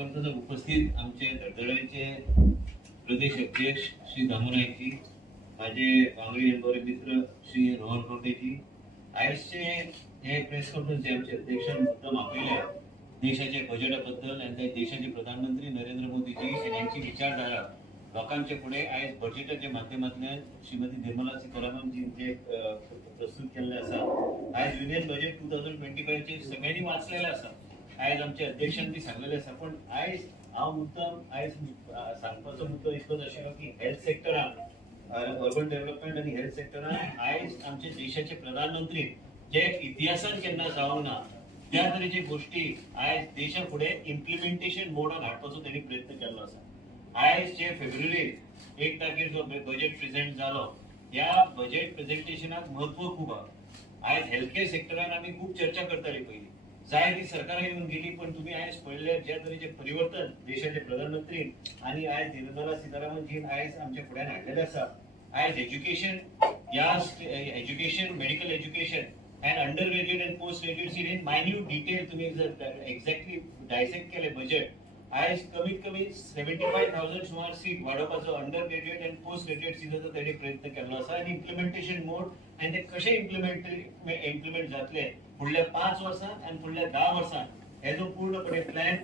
कॉन्फरन्सात उपस्थित आमचे धडधडाचे प्रदेश अध्यक्ष श्री दामोनायकजी, माझे वांगडी बरे मित्र श्री रोहन खंवटेजी, आयजचे हे प्रेस कॉन्फरन्स आमचे अध्यक्षान मुद्दम आपयल्या देशाच्या बजेटाबद्दल आणि देशाचे प्रधानमंत्री नरेंद्र मोदीजी यांची विचारधारा लोकांचे पुढे आयज बजेटाच्या माध्यमातल्यान श्रीमती निर्मला सीतारामन जे प्रस्तुत केल्ले आसा। आयज युनियन बजेट 2025 चे सगळ्यांनी वाचलेले आसा। आयज आमच्या अध्यक्षान बी सांगलेले आसा, पण आयज हांव मुद्दम आयज सांगपाचो मुद्दो इतकोच आशिल्लो की हेल्थ सेक्टरान, अर्बन डेव्हलपमेंट आणि हेल्थ सेक्टरान आयज आमच्या देशाचे प्रधानमंत्री जे इतिहासान केन्ना जावंक ना त्या तरेची गोष्टी आयज देशा फुडें इम्प्लिमेंटेशन मोडान हाडपाचो त्यांनी प्रयत्न केल्लो आसा। आयज जे फेब्रुवारीक 1 तारखेर जो बजेट प्रेझेंट जालो, ह्या बजेट प्रेझेंटेशनाक महत्व खूप आहा। आयज हेल्थ केअर सेक्टरान आमी खूप चर्चा करताली पयलीं, जाय ती सरकारां येवन गेली, पण तुम्ही आयज पळयल्यार ज्या तरेचे परिवर्तन देशाचे प्रधानमंत्री आणि आयज निर्मला सीतारामनजीन आयज आमच्या फुड्यान हाडलेले आसा। आयज education, medical education and undergraduate and postgraduate in minute detail तुम्ही जर एक्झॅक्टली डायसेक्ट केले बजेट, आयज कमीत कमी 75,000 सुमार सीट वाडोवपाचो अंडर ग्रॅज्युएट आणि पोस्ट ग्रॅज्युएट सीटाचो तेणी प्रयत्न केल्लो आसा। आणि इम्प्लिमेंटेशन मोड आणि ते कशे इम्प्लिमेंट जातले फुडल्या 5 वर्सांत आणि फुडल्या 10 वर्सांत हेजो पूर्णपणे प्लॅन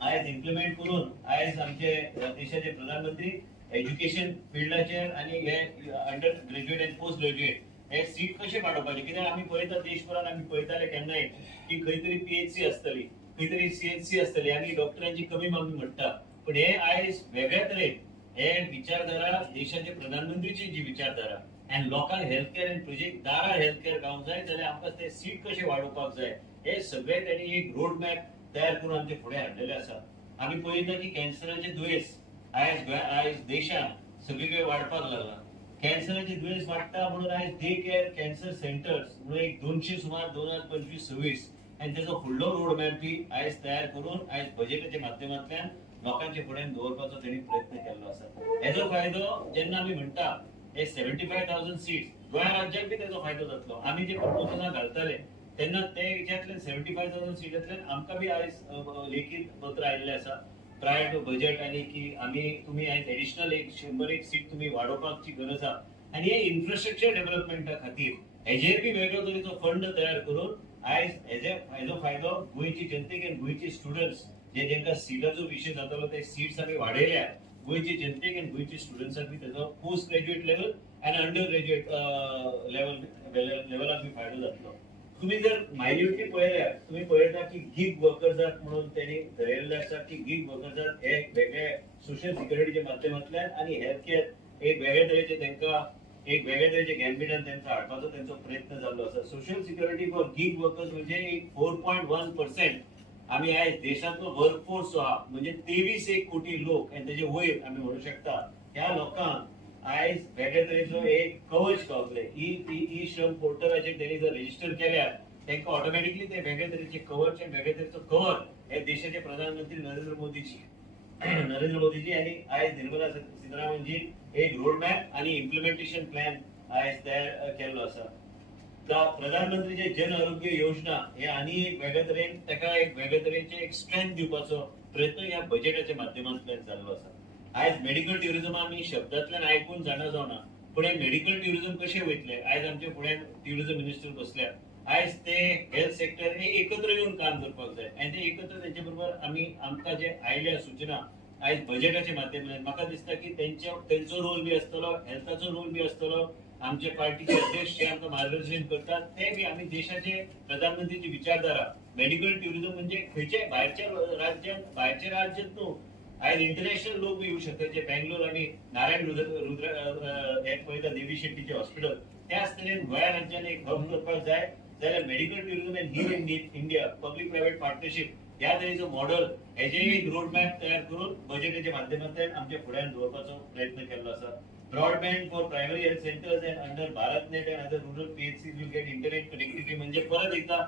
आयज इम्प्लिमेंट करून आयज आमचे देशाचे प्रधानमंत्री एज्युकेशन फिल्डाचेर आणि हे अंडर ग्रॅज्युएट आणि पोस्ट ग्रॅज्युएट हे सीट कशे वाडोवपाचे, कित्याक आमी पळयता देशभरान आमी पळयताले केन्नाय की खंय तरी PHC आसतली, खंय तरी CHC आसतली आणि डॉक्टरांची कमी मागणी म्हणटा, पण हे आयज वेगळ्या तरेन हे विचारधारा देशाचे प्रधानमंत्रीची जी विचारधारा आणि लोकांक हेल्थ केअर आणि प्रोजेक्ट दारा हेल्थ केअर गावंक जाय जाल्यार आमकां ते सीट कशे वाडोवपाक जाय हे सगळे त्यांनी एक रोड मॅप तयार करून आमचे फुडें हाडलेले आसा। आमी पळयता की कॅन्सराचे दुयेंस आयज देशांत सगळीकडे वाडपाक लागला। कॅन्सराचे दुयेंस वाडटा म्हणून आयज डे केअर कॅन्सर सेंटर्स म्हणून एक 200 सुमार 2025-26 आणि त्याचो फुडलो रोड मॅप बी आयज तयार करून आयज बजेटाच्या माध्यमांतल्यान लोकांचे फुड्यान दवरपाचो तेणी प्रयत्न केल्लो आसा। हेजो फायदो जेन्ना आमी म्हणटा हे 75,000 सीट्स गोंया राज्याक बी तेजो फायदो जातलो। आमी जे प्रपोजलां घालताले तेन्ना ते हेच्यातल्यान 75,000 सीटांतल्यान आमकां बी आयज लेखीत पत्र आयिल्लें आसा प्रायर टू बजेट आणि की तुम्ही आयज एडिशनल 100 सीट तुम्ही वाडोवपाची गरज आहा आणि हे इन्फ्रास्ट्रक्चर डेव्हलपमेंटा खातीर हेजेर बी वेगळो तरेचो फंड तयार करून आयज हेजो फायदो गोंयची जनतेक आनी गोंयचे स्टुडंट्स जेंका सीटाचो विशय जातालो ते सीट्स आमी वाडयल्या, गोंयचे जनतेक आनी गोंयचे स्टुडंट्साक बी तेजो पोस्ट ग्रॅज्युएट लेवल आनी अंडर ग्रॅज्युएट लेवलाक बी फायदो जातलो। तुम्ही जर मायन्युटली पळयल्यार तुम्ही पळयता की गीग वर्कर्स म्हणून त्यांनी धरयल्ले आसा की गीग वर्कर्स हे वेगळे सोशल सिक्युरिटीच्या माध्यमांतल्यान आणि हेल्थ केअर एक वेगळे तरेचे तांकां एक वेगळे तरेचे गॅम्बिटान तांकां हाडपाचो तांचो प्रयत्न जाल्लो आसा। Social security for gig workers म्हणजे एक 4.1% आमी आयज देशांतलो वर्कफोर्स जो आहा म्हणजे 23 कोटी लोक आनी तेजे वयर आमी म्हणू शकता ह्या लोकांक आयज वेगळे तरेचो एक कवच गावतले। ई श्रम पोर्टलाचेर तेणी जर रजिस्टर केल्यार तांकां ऑटोमॅटिकली ते वेगळे तरेचे कवच आनी वेगळे तरेचो कवर हे देशाचे प्रधानमंत्री नरेंद्र मोदीजी आणि आयज निर्मला सीतारामनजी एक रोड मॅप आणि इम्प्लिमेंटेशन प्लॅन आयज तयार केल्लो आसा। प्रधानमंत्रीचे जन आरोग्य योजना हे आनी एक वेगळे तरेन ताका एक वेगळे तरेचे एक स्ट्रेंथ दिवपाचो प्रयत्न ह्या बजेटाच्या माध्यमांतल्यान जाल्लो आसा। आयज मेडिकल ट्युरिझम आमी शब्दांतल्यान आयकून जाणा जावना, पण हे मेडिकल ट्युरिझम कशे वयतले आयज आमचे फुड्यान ट्युरिझम मिनिस्टर बसल्यार आयज ते हेल्थ सेक्टर हे एकत्र येवन काम करपाक जाय आणि ते एकत्र तेंचे बरोबर आमकां जे आयल्या सूचना आयज बजेटाच्या माध्यमांतल्यान म्हाका दिसता की तेंचो रोल बी आसतलो, हेल्थाचो रोल बी आसतलो, आमचे पार्टीचे अध्यक्ष जे आमकां मार्गदर्शन करतात ते बी आमी देशाचे प्रधानमंत्रीची विचारधारा मेडिकल ट्युरिझम म्हणजे खंयचे भायरच्या राज्यांत न्हू, आयज इंटरनॅशनल लोक बी येऊ शकतात जे बेंगलोर आणि नारायण रुद्र हे पळयता देवी शेट्टीचे हॉस्पिटल त्याच तरेन गोंया राज्यान एक हब करपाक जाय जाल्यार medical tourism and heal in India public private partnership ह्या तरेचो मॉडेल हेजे एक रोड मॅप तयार करून बजेटाच्या माध्यमांतल्यान आमच्या फुड्यान दवरपाचो प्रयत्न केल्लो आसा। Broadband for primary health centres end under Bharat net end other rural PHCs will get internet connectivity म्हणजे परत एकदा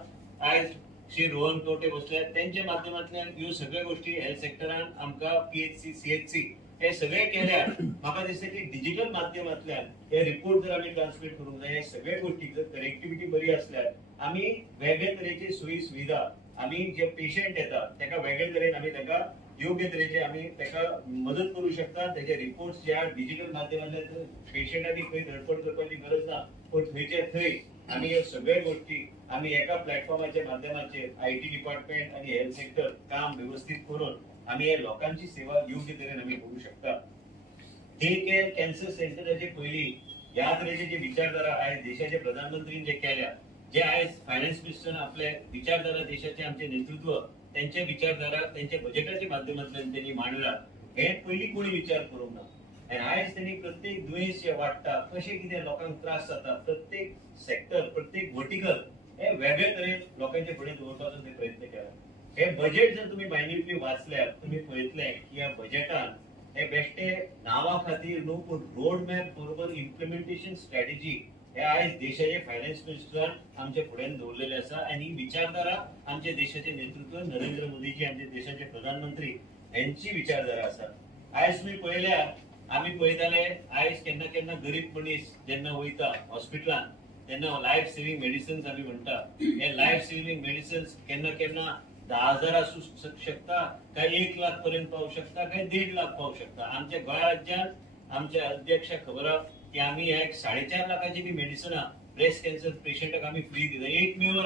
आयज श्री रोहन खंवटे बसल्या त्यांच्या माध्यमांतल्यान ह्यो सगळ्यो गोष्टी हेल्थ सेक्टरान आमकां PHC CHC हे सगळे केल्यार म्हाका दिसता की डिजिटल माध्यमांतल्यान हे रिपोर्ट जर आमी ट्रान्समिट करूंक जाय, हे सगळे गोष्टी जर कनेक्टिव्हिटी बरी आसल्यार आमी वेगळे तरेची सोयी सुविधा आम्ही जे पेशंट येतात त्याका वेगळे तरेन आम्ही त्याका योग्य तरेचे आम्ही त्याका मदत करू शकता. त्याचे रिपोर्ट्स ज्या डिजिटल माध्यमांतल्यान पेशंटांनी खंय धडपड करपाची गरज ना, पण थंयच्या थंय आम्ही हे सगळे गोष्टी आम्ही एका प्लॅटफॉर्माच्या माध्यमाचेर आयटी डिपार्टमेंट आणि हेल्थ सेक्टर काम व्यवस्थित करून आम्ही हे लोकांची सेवा योग्य तरेन आम्ही करू शकता. हे कॅन्सर सेंटराचे पयली ह्या तरेचे जे विचारधारा आयज देशाचे प्रधानमंत्रीन जे केल्या, जे आयज फायनान्स मिनिस्टरान आपले विचारधारा देशाचे आमचे नेतृत्व त्यांचे विचारधारा त्यांच्या बजेटाच्या माध्यमांतल्यान त्यांनी मांडला, हे पयली कोणी विचार करूंक ना. आणि आयज त्यांनी प्रत्येक दुयेंस जे वाडटा, कशें कितें लोकांक त्रास जाता, प्रत्येक सेक्टर प्रत्येक वर्टिकल हे वेगळे तरेन लोकांचे फुडें दवरपाचो ते प्रयत्न केला. हे बजेट जर तुम्ही मायन्युटली वाचल्यार तुम्ही पळयतले की ह्या बजेटान हे बेश्टे नावा खातीर न्हू, पण रोड मॅप बरोबर इम्प्लिमेंटेशन स्ट्रॅटेजी हे आयज देशाचे फायनान्स मिनिस्टरान आमच्या फुड्यान दवरलेले आसा. आणि ही विचारधारा आमच्या देशाचे नेतृत्व नरेंद्र मोदीजी आमचे देशाचे प्रधानमंत्री यांची विचारधारा आसा. आयज तुम्ही पळयल्यार आम्ही पळयताले आयज केन्ना केन्ना गरीब मनीस जेन्ना वयता हॉस्पिटलान तेन्ना लायफ सेव्हिंग मेडिसिन्स आमी म्हणटा. हे लायफ सेव्हिंग मेडिसिन्स केन्ना केन्ना 10,000 असू शकता, काय 1 लाख पर्यंत पावू शकता, काय 1.5 लाख पावू शकता. आमच्या गोंय राज्यात आमच्या अध्यक्षाक खबर आहा की आम्ही एक 4.5 लाखाची बी मेडिसिना ब्रेस्ट कॅन्सर पेशंटाक आम्ही फ्री दिता. एकमेव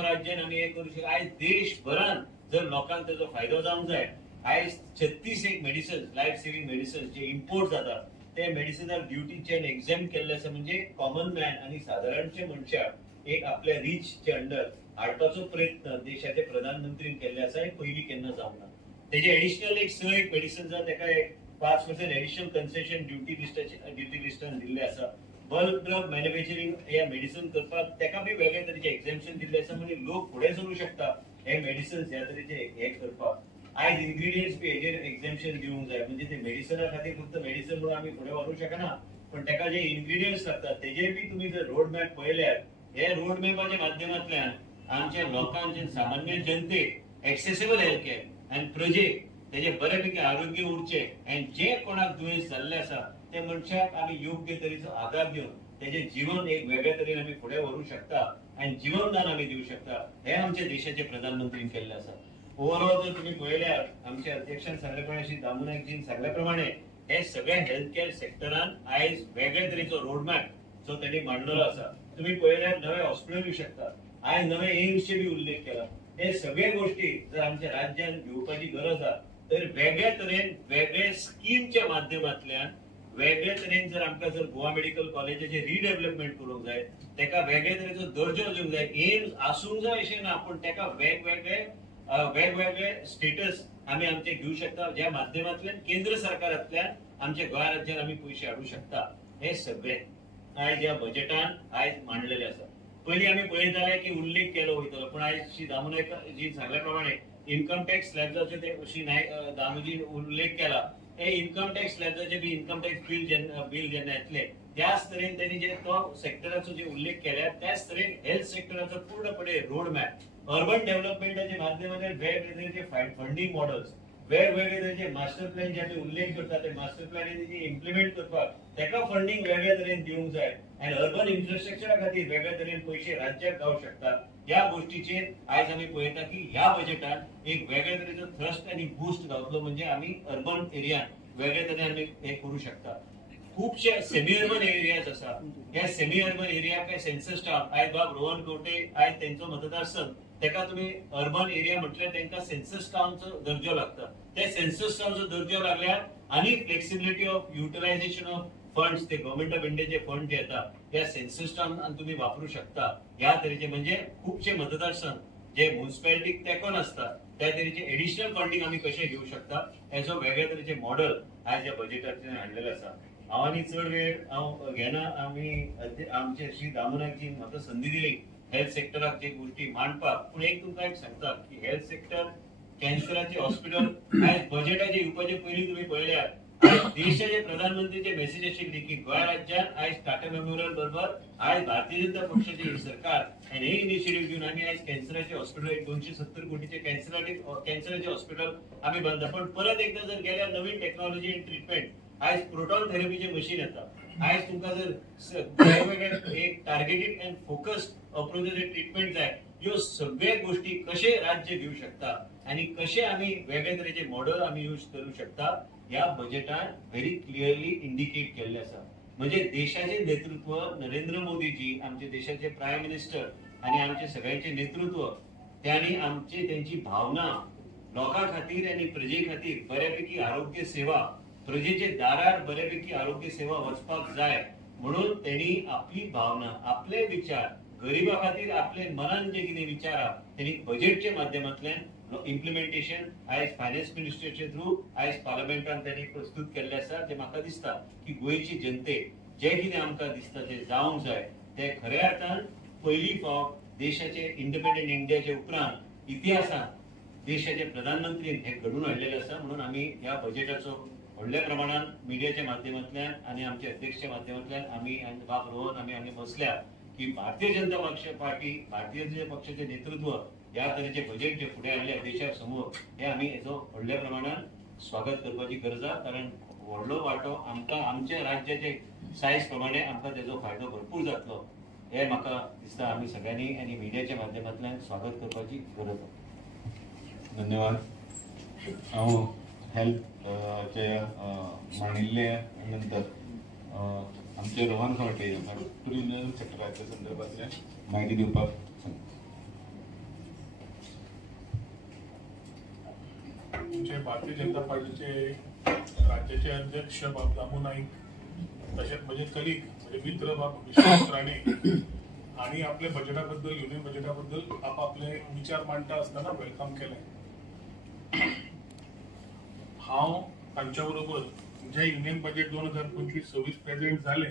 राज्यान आम्ही हे करू शकता. आयज देशभरान जर लोकांक त्याचो फायदो जावंक जाय, आयज 36 एक मेडिसिन लायफ सेव्हिंग मेडिसिन जे इम्पोर्ट जातात ते मेडिसिनल ड्युटीचे एक्झाम केल्ले आसा. म्हणजे कॉमन मॅन आणि साधारणचे मनशाक एक आपल्या रीचचे अंडर हाडपाचो प्रयत्न देशाचे प्रधानमंत्रीन केल्ले आसा. हे पयलीं केन्ना जावंक ना. तेजे एडिशनल एक 6 एक मेडिसिन जाता, तेका एक 5% एडिशनल कन्सेशन ड्युटी लिस्टान दिल्ले आसा. बल्क ड्रग मॅन्युफॅक्चरिंग या मेडिसिन करपाक तेका बी वेगळे तरेचे एक्झाम्पशन दिल्ले आसा. म्हणजे लोक फुडें सरू शकता हे मेडिसिन्स ह्या तरेचे हे करपाक. आयज इन्ग्रेडियंट्स बी हेजेर एक्झाम्पशन दिवंक जाय. म्हणजे ते मेडिसिना खातीर फक्त मेडिसिन म्हणून आमी फुडें व्हरूंक शकना, पण तेका जे इन्ग्रेडियंट्स लागतात तेजेर बी तुम्ही जर रोड मॅप पळयल्यार हे रोड मॅपाच्या माध्यमांतल्यान आमच्या लोकांचे सामान्य जनतेक एक्सेसिबल हेल्थ केअर आनी प्रजेक तेजे बऱ्यापैकी आरोग्य उरचे आनी जे कोणाक दुयेंस जाल्ले आसा ते मनशाक आमी योग्य तरेचो आधार दिवन तेजे जीवन एक वेगळ्या तरेन आमी फुडें व्हरूंक शकता आनी जीवनदान आमी दिवंक शकता. हे आमच्या देशाचे प्रधानमंत्रीन केल्ले आसा. ओव्हरऑल जर तुम्ही पळयल्यार आमच्या अध्यक्षान सांगले प्रमाणे श्री दामू नायकजीन सांगल्या प्रमाणे हे सगळे हेल्थ केअर सेक्टरान आयज वेगळ्या तरेचो रोड मॅप जो त्यांनी मांडलेलो आसा. तुम्ही पळयल्यार नवे हॉस्पिटल येवंक शकता. आयज नवे एम्सचे बी उल्लेख केला. हे सगळे गोष्टी जर आमच्या राज्यान घेवपाची गरज आसा तर वेगळ्या तरेन वेगळे स्कीमच्या माध्यमांतल्यान वेगळ्या तरेन जर आमकां जर गोवा मेडिकल कॉलेजाचे रिडेव्हलपमेंट करूंक जाय, तेका वेगळ्या तरेचो दर्जो दिवंक जाय. एम्स आसूंक जाय अशें ना, पण तेका वेगवेगळे स्टेटस आम्ही आमचे घेऊ शकता, ज्या माध्यमांतल्यान केंद्र सरकारांतल्यान आमच्या गोंय राज्यान आमी पयशे हाडूंक शकता. हे सगळे आयज ह्या बजेटान आयज मांडलेले आसा. पयलीं आमी पळयताले की उल्लेख केलो वयतलो, पण आयज श्री दामू नायकजीन सांगल्या प्रमाणे इन्कम टॅक्स स्लॅबजाचे ते श्री दामूजीन उल्लेख केला. हे इन्कम टॅक्स स्लॅबजाचे बी इन्कम टॅक्स बिल जेन्ना येतले त्याच तरेन त्यांनी जे तो सेक्टराचो जे उल्लेख केला त्याच तरेन हेल्थ सेक्टराचो पूर्णपणे रोड मॅप अर्बन डेव्हलपमेंटाच्या माध्यमांतल्यान वेगवेगळे फंडिंग मॉडेल्स वेगवेगळे तरेचे मास्टर प्लॅन जे आमी उल्लेख करता ते मास्टर प्लॅन इम्प्लिमेंट करपाक तेका फंडिंग वेगळ्या तरेन दिवंक जाय आनी अर्बन इन्फ्रास्ट्रक्चरा खातीर वेगळ्या तरेन पयशे राज्याक गावंक शकतात. ह्या गोष्टीचेर आयज आमी पळयता की ह्या बजेटान एक वेगळ्या तरेचो थ्रस्ट आनी बूस्ट गावतलो. म्हणजे आमी अर्बन एरियान वेगळ्या तरेन आमी हे करू शकता. खूपशे सेमी अर्बन एरियाज आसा. ह्या सेमी अर्बन एरिया काय सेन्सस टावन आयज बाब रोहन कवटे आयज तेंचो मतदारसंघ तेका तुम्ही अर्बन एरिया म्हटल्यार तेंका सेन्सस टाउनचो दर्जो लागता. ते सेन्सस टाउनचो दर्जो लागल्यार आनी flexibility of utilization of funds ते गव्हर्नमेंट ऑफ इंडियाचे फंड जे येता त्या सेन्सस टाउन तुम्ही वापरू शकता. ह्या तरेचे म्हणजे खूपशे मतदारसंघ जे म्युनिसिपॅलिटीक तेकोन असतात त्या तरेचे एडिशनल फंडिंग आमी कशें घेवंक शकता हेचो वेगळ्या तरेचे मॉडेल आयज ह्या बजेटांतल्यान हाडलेलो आसा. हांव आनी चड वेळ हांव घेना. आमी आमचे श्री दामू नायकजीन म्हाका संदी दिली हेल्थ सेक्टराक जे गोष्टी मांडपाक. पूण एक तुमकां एक सांगता की हेल्थ सेक्टर कॅन्सराचे हॉस्पिटल आयज बजेटाचे येवपाचे पयलीं तुमी पळयल्यार देशाचे प्रधानमंत्रीचे मेसेज आशिल्ली की गोंय राज्यात आयज टाटा मेमोरियल बरोबर आयज भारतीय जनता पक्षाचे सरकार आनी हे इनिशिएटिव्ह घेवन आमी आयज कॅन्सराचे हॉस्पिटल 270 कोटीचे कॅन्सराचे हॉस्पिटल आमी बांदता. पण परत एकदा जर गेल्यार नवीन टेक्नॉलॉजी आनी ट्रिटमेंट आयज प्रोटॉन थेरपीचे मशीन येता. आयज तुमकां जर वेगवेगळे एक टार्गेटेड अँड फोकस्ड अप्रोचाचे ट्रिटमेंट जाय ह्यो सगळे गोष्टी कशे राज्य घेऊ शकता आणि कशे आम्ही वेगळे तरेचे मॉडेल आम्ही यूज करू शकता या बजेटान व्हेरी क्लिअरली इंडिकेट केल्ले आसा. म्हणजे देशाचे नेतृत्व नरेंद्र मोदीजी आमचे देशाचे प्राईम मिनिस्टर आणि आमचे सगळ्यांचे नेतृत्व त्यांनी आमचे त्यांची भावना लोकां खातीर आणि प्रजे खातीर बऱ्यापैकी आरोग्य सेवा प्रजेचे दारार बऱ्यापैकी आरोग्य सेवा वचपाक जाय म्हणून त्यांनी आपली भावना आपले विचार गरिबा खातीर आपले मनान जे कितें विचार आहा त्यांनी बजेटच्या माध्यमांतल्यान इम्प्लिमेंटेशन आयज फायनान्स मिनिस्टरचे थ्रू आयज पार्लमेंटान त्यांनी प्रस्तुत केल्ले आसा. जे म्हाका दिसता की गोंयची जनतेक जे कितें आमकां दिसता ते जावंक जाय ते खऱ्या अर्थान पयली फावट देशाचे इंडिपेंडंट इंडियाचे उपरांत इतिहासात देशाचे प्रधानमंत्री हे घडून हाडलेले आसा. म्हणून आमी ह्या बजेटाचो व्हडल्या प्रमाणात मिडियाच्या माध्यमांतल्यान आणि आमच्या अध्यक्षाच्या माध्यमांतल्यान आमी बाब रोहन आमी बसल्या की भारतीय जनता पक्ष पार्टी भारतीय जनता पक्षाचे नेतृत्व ह्या तरेचे बजेट जे फुडें हाडले देशा समोर हे आमी हेचो व्हडल्या प्रमाणात स्वागत करपाची गरज आसा. कारण व्हडलो वांटो आमकां आमच्या राज्याचे सायज प्रमाणे आमकां तेजो फायदो भरपूर जातलो हे म्हाका दिसता. आमी सगळ्यांनी आनी मिडियाच्या माध्यमांतल्यान स्वागत करपाची गरज आसा. धन्यवाद. हांव हेल्थ चे मांडिल्ले नंतर आमचे रोहन खंवटे टुरिझम सेक्टराच्या संदर्भातल्या म्हायती दिवपाक आमचे भारतीय जनता पार्टीचे राज्याचे अध्यक्ष बाब दामू नाईक तसेच माझे कलीग म्हणजे मित्र बाब विश्वास राणे आणि आपल्या बजेटाबद्दल युनियन बजेटाबद्दल आपापले विचार मांडता असताना वेलकम केले. हांव तांच्या बरोबर जे युनियन बजेट 2025-26 प्रेझेंट झाले